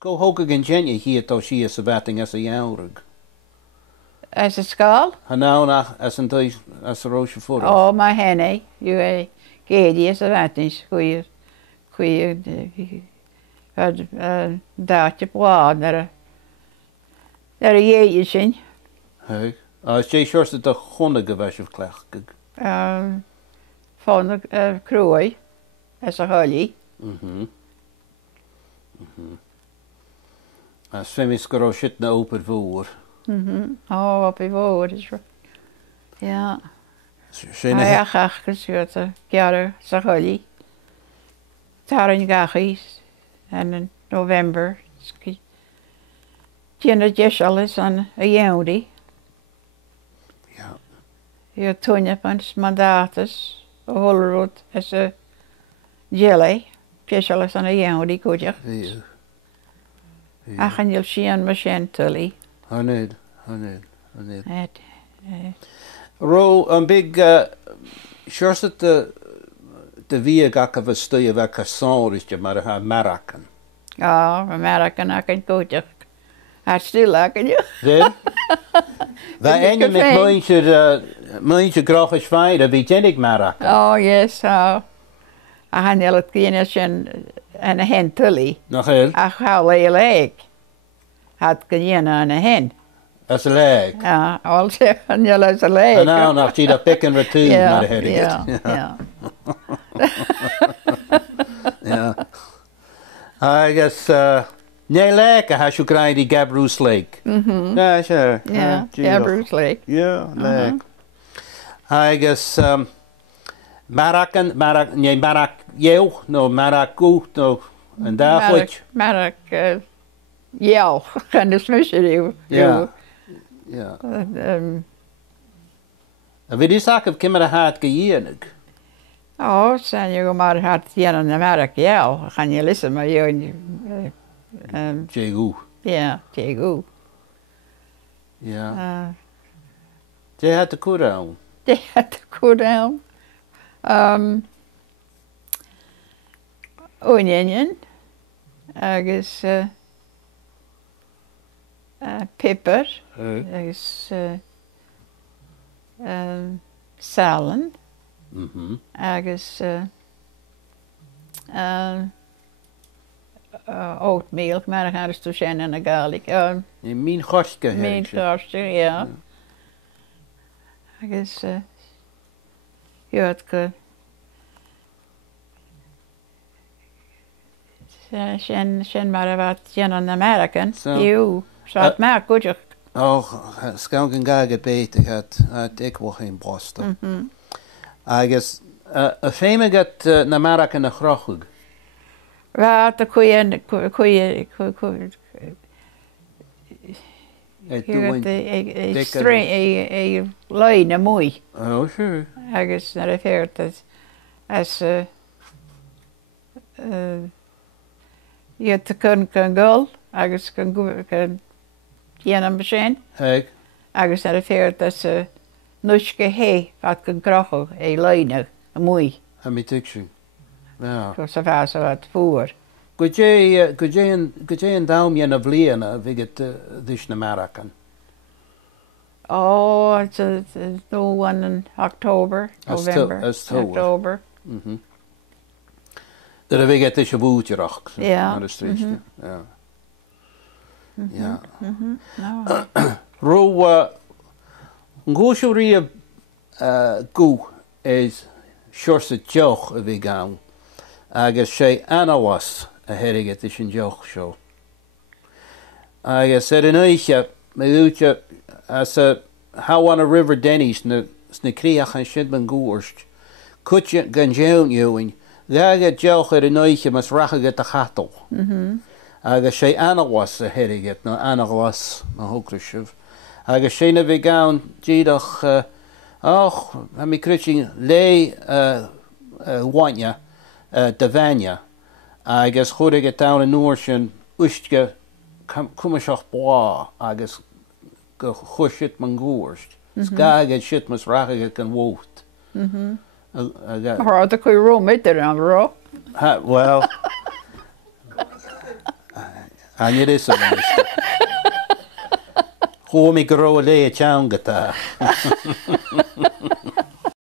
Go hoog in Jenny hier to she is betting as a young. As a skull? Now nach as an as a roche for. Oh, my henny. You a Gaidhlig as a vatish. Queer. Daatje blad. Daar a jeetje sin. Hey. Jay shorts the honne gewash of clach. Van de krooi. As a hully. Swim is gro shit na open voor. Oh, op je woord is er. Ja. Ja, graag gestuurd. Jaren, zag jullie. Daar in Gachis. En in november. Tien dat je al is aan een joudie. Ja. Je toen je van mandatus. Een holrood als een jelly. Je al is aan een joudie, goed je. Ach, en je zien machine tully. Honey. Ro, een big, shorts het de wie gak of stuur waar kassan is je maar haar Marakan. Ja, Marakan ik kan goed je. Hij stil laken je. Zie? Wij enge met mensen grafisch fijn, wie ken ik Marakan. Oh, yes, oh. Ik ga niet het kennis en een hen tully. Nog heel? Ik ga heel leeg. Had geen aan een hen. As a leg. Ja, al zeggen je als een leeg. Nou, nog zie dat pikken retuur naar de herrie. Ja. Ja. I guess, nee lekker, has je krijgt die Gabrus Lake. Ja, sure. Ja, Gabrus Lake. Ja, lekker. I guess, Marak, Maraku, no, en daar goed. Marak, ja, gaan de smusje. Ja. En wie die zaken kunnen er hard geëerd. Oh, zijn je maar hard hier aan de Marak, ja. Gaan je luisteren, maar je... Tjegu. Ja, tjegu. Ja. Je had de koeraan. Je had de koeraan. Onion. Agus... pepper. Agus... salen. Agus... oatmeal, maar dan gaan ze zijn en een garlic. In mijn gastje. Mijn gastje, ja. Agus... je had ge... Zijn maar wat jen aan de Amerikaan. Jo, zo het maar goed. Oh, skank en gaga beter had ik wel geen Boston. I guess a fame got na Amerikaan na grachug. Wat de koeien een lijn mooi. Oh, sure. Agus naar de veert als je te kunnen gul, agus kan jenen bezien. Hey. Agus naar de veert als nuske he wat kan krachen, een lijn mooi. Heb je tikje? Ja. Zo vaak zo wat voor. Could je een duimje naar vliegen, wie het dus naar Amerikaan? Oh, it's no one in October, November, October. Dat heb ik het is een boeltje raak. Ja. Naar de street. Ja. Ro, een goeie goe is shortse joch we gaan. Agus sé anawas a herig het is een joch show. Agus er een uitje, met uitje, as a how on a river Denny's sne kriach en shit ben goerst. Kutje gan joun join. Gaga joch er een uitje mas rachige te gatel. Agus sé anawas a herig het no anawas ma hokrishiv. Agus sé na we gaan jidach och, mi kritching lei wanya. De Vanya. Agus chuig it down in Noorshin, uistge kumashach boa, agus go chushit man goerst. Skag shit mas rachige kan woot. Maar dat kun je room met er aan, bro. Well, And it is a minister. Who me grow a lay a changata.